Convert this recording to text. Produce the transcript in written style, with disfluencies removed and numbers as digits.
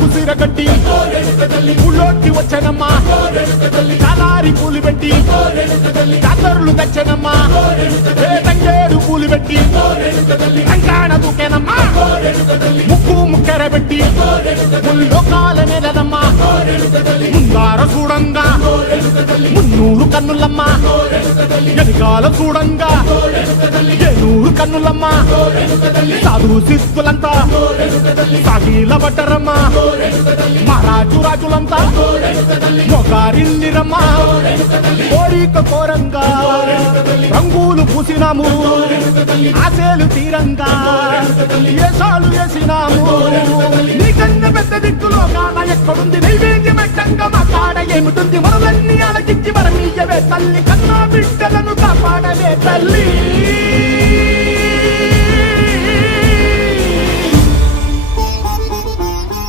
కుసిరగట్టి ఊళ్ళోకి వచ్చనమ్మా చాలారి పూలు పెట్టి జాతరులు తెచ్చనమ్మా తంగేడు పూలు పెట్టి కంకాణ దూకేనమ్మా ముక్కు ముక్కెర పెట్టి ముల్లోకాల నెలనమ్మా ముందార చూడంగా మున్నూరు కన్నులమ్మా ఎనకాల చూడంగా ఏనూరు కన్నులమ్మా సాధు శిస్తులంతా సాగిల పడ్డరమ్మా మహారాజు రాజులంతా మొగారిల్లిరమ్మా కోరిక కోరంగా రంగులు పూసినాము ఆశలు తీరంగా ఏసాలు వేసినాము నీకన్నా పెద్ద దిక్కులో కాన ఎక్కడుంది నైవేద్యం ఎట్టంగా మా కాడ ఏమిటుంది మనలన్నీ అలకించి మరమీయవే తల్లి కన్నా బిడ్డలను కాపాడవే తల్లి